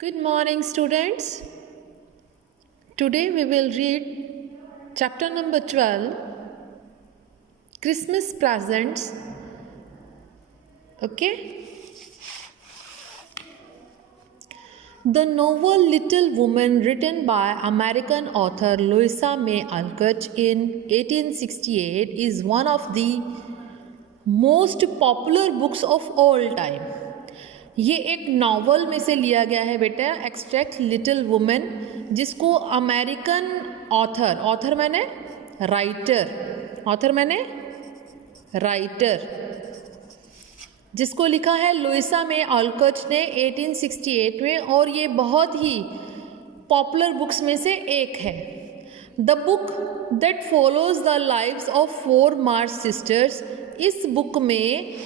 Good morning, students. Today we will read chapter number 12, Christmas Presents. Okay? The novel Little Woman, written by American author Louisa May Alcott in 1868, is one of the most popular books of all time. ये एक novel में से लिया गया है बेटा, extract little women, जिसको American author मैंने राइटर जिसको लिखा है लुइसा मे ऑलकॉट ने 1868 में, और ये बहुत ही पॉपुलर बुक्स में से एक है. The book that follows the lives of 4 March sisters. इस बुक में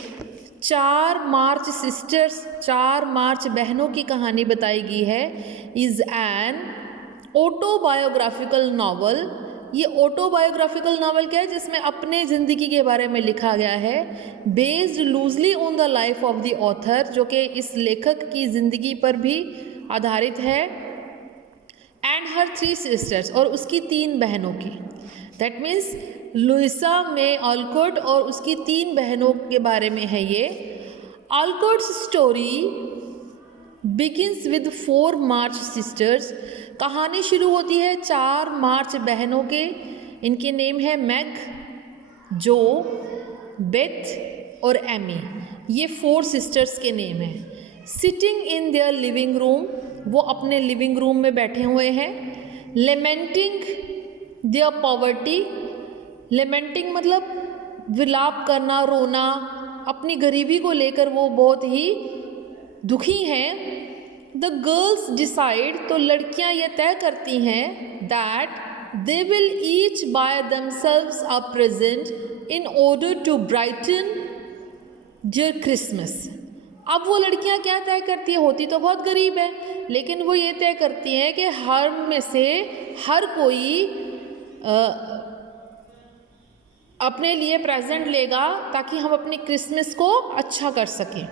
4 मार्च बहनों की कहानी बताई गई है. Is an autobiographical novel. ये ऑटोबायोग्राफिकल नावल क्या है? जिसमें अपने ज़िंदगी के बारे में लिखा गया है, based loosely on the life of the author, जो कि इस लेखक की ज़िंदगी पर भी आधारित है, एंड हर 3 सिस्टर्स, और उसकी 3 बहनों की. That means Louisa May Alcott और उसकी 3 बहनों के बारे में है ये. Alcott's story begins with 4 March sisters. कहानी शुरू होती है 4 मार्च बहनों के. इनके नेम है मैग, जो, बेथ और एमी. ये 4 सिस्टर्स के नेम हैं. Sitting in their living room. वो अपने लिविंग रूम में बैठे हुए हैं. Lamenting there poverty. लेमेंटिंग मतलब विलाप करना, रोना. अपनी गरीबी को लेकर वो बहुत ही दुखी हैं. The girls decide. तो लड़कियां ये तय करती हैं that they will each buy themselves a present in order to brighten their Christmas. अब वो लड़कियां क्या तय करती है? होती तो बहुत गरीब है, लेकिन वो ये तय करती हैं कि हर में से हर कोई अपने लिए प्रेजेंट लेगा ताकि हम अपनी क्रिसमस को अच्छा कर सकें.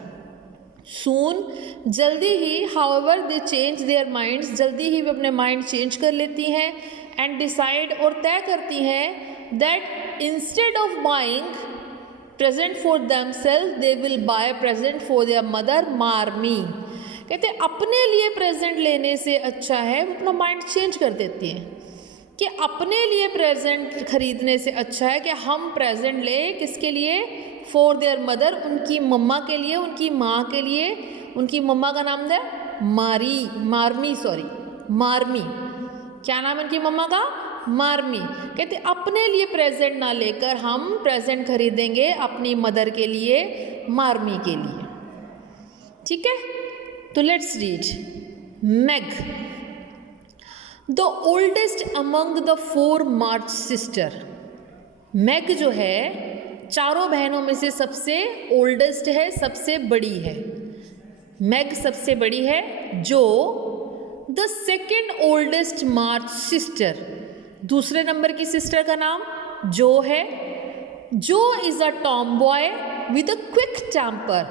सून, जल्दी ही, however they change their minds. जल्दी ही वे अपने माइंड चेंज कर लेती हैं. एंड डिसाइड, और तय करती हैं that instead of buying present for themselves they will buy present for their mother Marmee. कहते अपने लिए प्रेजेंट लेने से अच्छा है, वो अपना माइंड चेंज कर देती हैं कि अपने लिए प्रेजेंट खरीदने से अच्छा है कि हम प्रेजेंट लें. किसके लिए? फॉर देयर मदर, उनकी मम्मा के लिए, उनकी माँ के लिए. उनकी मम्मा का नाम है मार्मी. क्या नाम है उनकी मम्मा का? मार्मी. कहते अपने लिए प्रेजेंट ना लेकर हम प्रेजेंट खरीदेंगे अपनी मदर के लिए, मार्मी के लिए. ठीक है, तो let's read. Meg, the oldest among the 4 March sister. Meg जो है 4 बहनों में से सबसे ओल्डेस्ट है, सबसे बड़ी है. मैग सबसे बड़ी है. Jo, the second oldest March sister. दूसरे नंबर की सिस्टर का नाम जो है. Jo is a tomboy with a quick temper.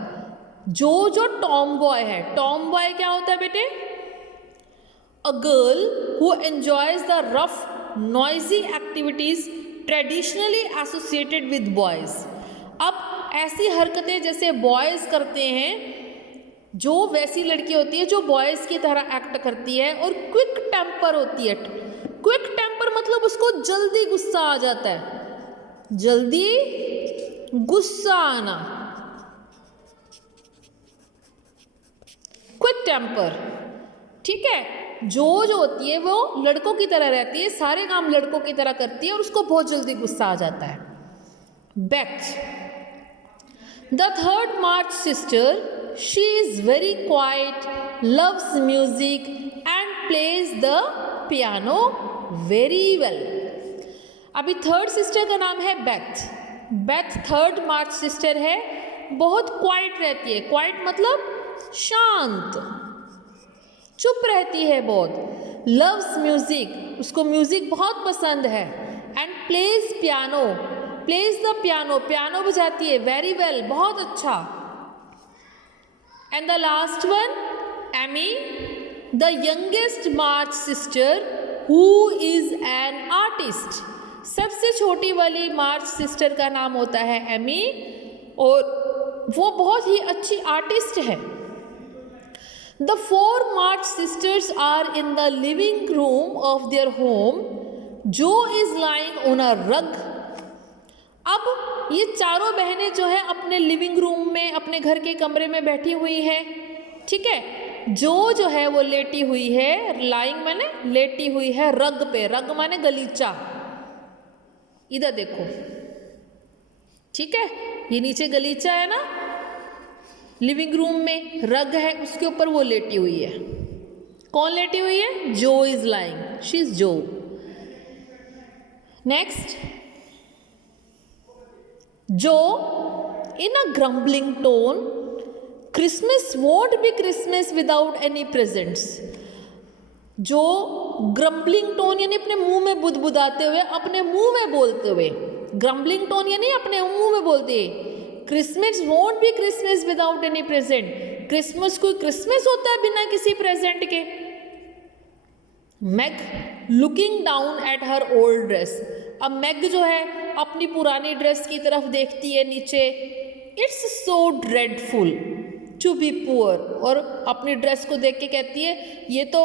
Jo tomboy है. टॉम बॉय क्या होता है बेटे? A girl who enjoys the rough, noisy activities traditionally associated with boys. अब ऐसी हरकतें जैसे बॉयज़ करते हैं, जो वैसी लड़की होती है जो बॉयज़ की तरह एक्ट करती है, और क्विक टेम्पर होती है. क्विक टेम्पर मतलब उसको जल्दी गुस्सा आ जाता है. जल्दी गुस्सा आना, क्विक टेम्पर. ठीक है. जो होती है वो लड़कों की तरह रहती है, सारे काम लड़कों की तरह करती है, और उसको बहुत जल्दी गुस्सा आ जाता है. Beth, the 3rd March sister. She is very quite, loves music and pledge the piano very well. अभी 3rd सिस्टर का नाम है बेथ. बेथ 3rd मार्च सिस्टर है. बहुत क्वाइट रहती है. क्वाइट मतलब शांत, चुप रहती है बहुत. लव्स म्यूजिक, उसको म्यूजिक बहुत पसंद है. And plays piano, plays the piano, piano बजाती है. वेरी वेल, बहुत अच्छा. And the last one, Amy. The youngest March sister who is an artist. सबसे छोटी वाली मार्च सिस्टर का नाम होता है एमी और वो बहुत ही अच्छी आर्टिस्ट है। The 4 March sisters are in the living room of their home, Jo is lying on a rug. अब ये चारों बहनें जो है अपने लिविंग रूम में, अपने घर के कमरे में बैठी हुई हैं, ठीक है। जो है वो लेटी हुई है, लाइंग माने लेटी हुई है रग पे, रग माने गलीचा, इधर देखो, ठीक है, ये नीचे गलीचा है ना, लिविंग रूम में रग है, उसके ऊपर वो लेटी हुई है। कौन लेटी हुई है? Jo is lying, she is Jo. Next, Jo in a grumbling tone, Christmas won't be Christmas without any presents. Jo grumbling tone यानी अपने मुंह में बुदबुदाते हुए, अपने मुंह में बोलते हुए, ग्रम्बलिंग टोन यानी अपने मुंह में बोलते हैं, Christmas won't be Christmas without any present. Christmas कोई क्रिसमस होता है बिना किसी प्रेजेंट के। Meg looking down at her old dress. अब मैग जो है अपनी पुरानी ड्रेस की तरफ देखती है नीचे। It's so dreadful to be poor, और अपनी ड्रेस को देख के कहती है ये तो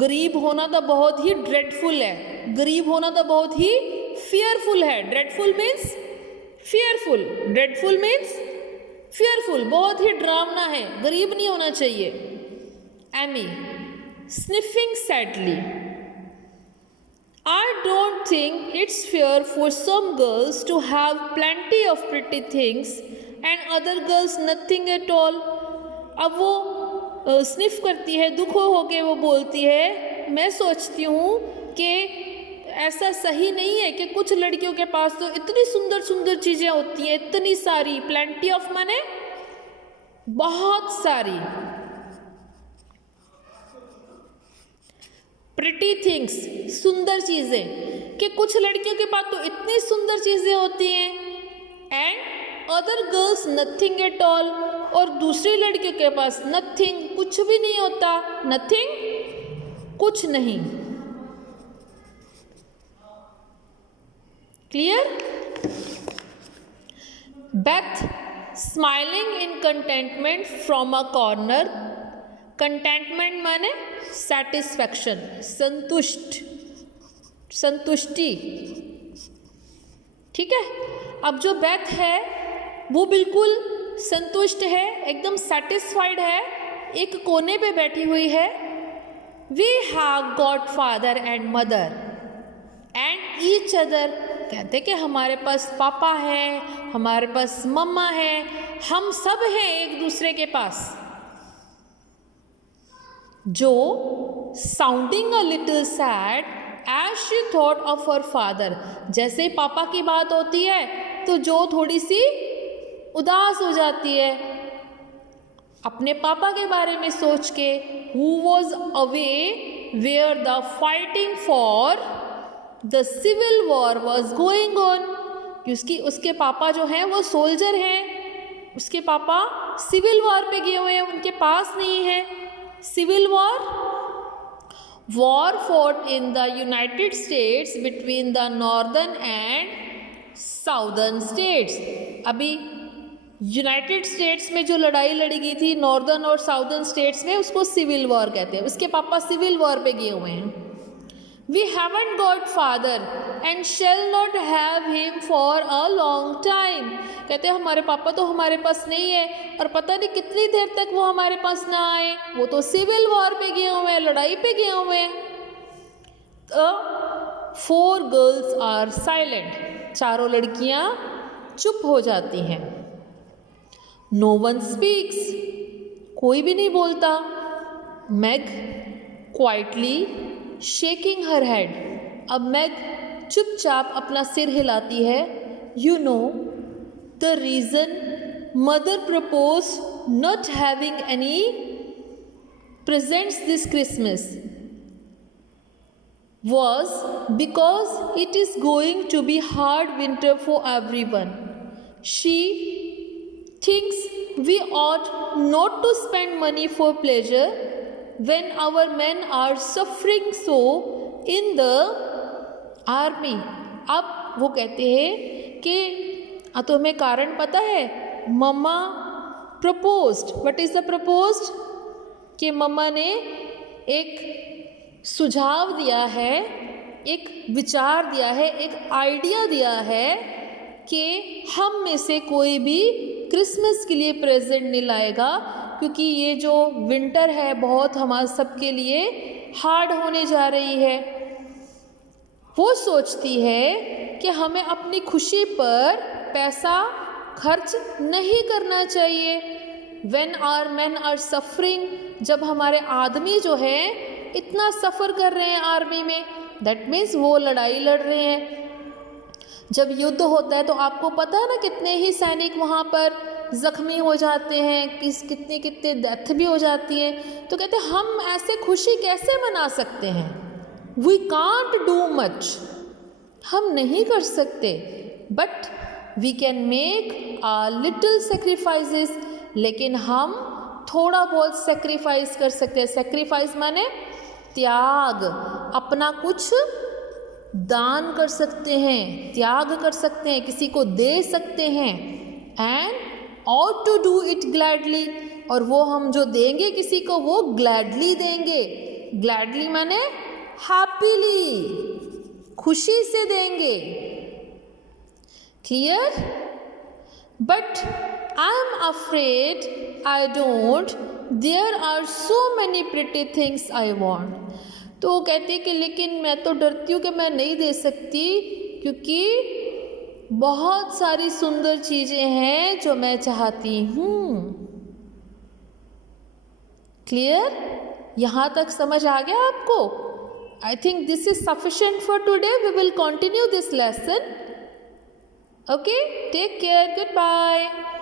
गरीब होना तो बहुत ही ड्रेडफुल है, गरीब होना तो बहुत ही फियरफुल है। Dreadful means fearful, dreadful means fearful, बहुत ही डरावना है, गरीब नहीं होना चाहिए। Amy sniffing sadly, I don't think it's fair for some girls to have plenty of pretty things and other girls nothing at all. अब वो स्निफ करती है, दुख हो के वो बोलती है, मैं सोचती हूँ कि ऐसा सही नहीं है कि कुछ लड़कियों के पास तो इतनी सुंदर सुंदर चीज़ें होती हैं, इतनी सारी, प्लेंटी ऑफ माने बहुत सारी, प्रिटी थिंग्स सुंदर चीज़ें, कि कुछ लड़कियों के पास तो इतनी सुंदर चीज़ें होती हैं, and other girls nothing at all, और दूसरी लड़कियों के पास नथिंग, कुछ भी नहीं होता, नथिंग कुछ नहीं। Clear? Beth smiling in contentment from a corner. Contentment माने सेटिस्फैक्शन, संतुष्ट, संतुष्टि, ठीक है। अब जो बेथ है वो बिल्कुल संतुष्ट है, एकदम सेटिस्फाइड है, एक कोने पे बैठी हुई है। We have got father and mother and each other. कहते कि हमारे पास पापा है, हमारे पास मम्मा है, हम सब हैं एक दूसरे के पास। Jo sounding a little sad as she thought of her father. जैसे ही पापा की बात होती है तो जो थोड़ी सी उदास हो जाती है अपने पापा के बारे में सोच के। Who was away where the fighting for the civil war was going on. क्योंकि उसके पापा जो हैं वो सोल्जर हैं, उसके पापा सिविल वॉर पे गए हुए हैं, उनके पास नहीं है। Civil war, war fought in the United States between the northern and southern states. अभी यूनाइटेड स्टेट्स में जो लड़ाई लड़ी गई थी नॉर्दर्न और साउदर्न स्टेट्स में, उसको सिविल वॉर कहते हैं। उसके पापा सिविल वॉर पे गए हुए हैं। We haven't got father and shall not have him for a long time. कहते हैं हमारे पापा तो हमारे पास नहीं है और पता नहीं कितनी देर तक वो हमारे पास ना आए, वो तो सिविल वॉर पे गए हुए हैं, लड़ाई पे गए हुए हैं। 4 गर्ल्स आर साइलेंट। चारों लड़कियां चुप हो जाती हैं। नो वन स्पीक्स, कोई भी नहीं बोलता। Meg quietly shaking her head. अब मैग चुपचाप अपना सिर हिलाती है। You know the reason mother propose not having any presents this Christmas was because it is going to be hard winter for everyone. She thinks we ought not to spend money for pleasure when our men are suffering so in the army. अब वो कहते हैं कि तो हमें कारण पता है, मम्मा proposed. What is the proposed? कि मम्मा ने एक सुझाव दिया है, एक विचार दिया है, एक आइडिया दिया है कि हम में से कोई भी क्रिसमस के लिए प्रेजेंट नहीं लाएगा, क्योंकि ये जो विंटर है बहुत हमारे सबके लिए हार्ड होने जा रही है। वो सोचती है कि हमें अपनी खुशी पर पैसा खर्च नहीं करना चाहिए। When our men are suffering, जब हमारे आदमी जो है इतना सफ़र कर रहे हैं आर्मी में, दैट मीन्स वो लड़ाई लड़ रहे हैं। जब युद्ध होता है तो आपको पता है ना कितने ही सैनिक वहाँ पर ज़ख्मी हो जाते हैं, कितनी डेथ भी हो जाती है। तो कहते हैं हम ऐसे खुशी कैसे मना सकते हैं, वी कांट डू मच, हम नहीं कर सकते, but we can make a little sacrifices, लेकिन हम थोड़ा बहुत सेक्रीफाइस कर सकते हैं। सेक्रीफाइस माने त्याग, अपना कुछ दान कर सकते हैं, त्याग कर सकते हैं, किसी को दे सकते हैं। And ought to do it gladly, और वो हम जो देंगे किसी को वो gladly देंगे। gladly माने happily, खुशी से देंगे। Clear? But I am afraid I don't, there are so many pretty things I want. तो वो कहती है कि लेकिन मैं तो डरती हूँ कि मैं नहीं दे सकती, क्योंकि बहुत सारी सुंदर चीज़ें हैं जो मैं चाहती हूँ। क्लियर? यहाँ तक समझ आ गया आपको? I think this is sufficient for today. We will continue this lesson. Okay? Take care. Goodbye.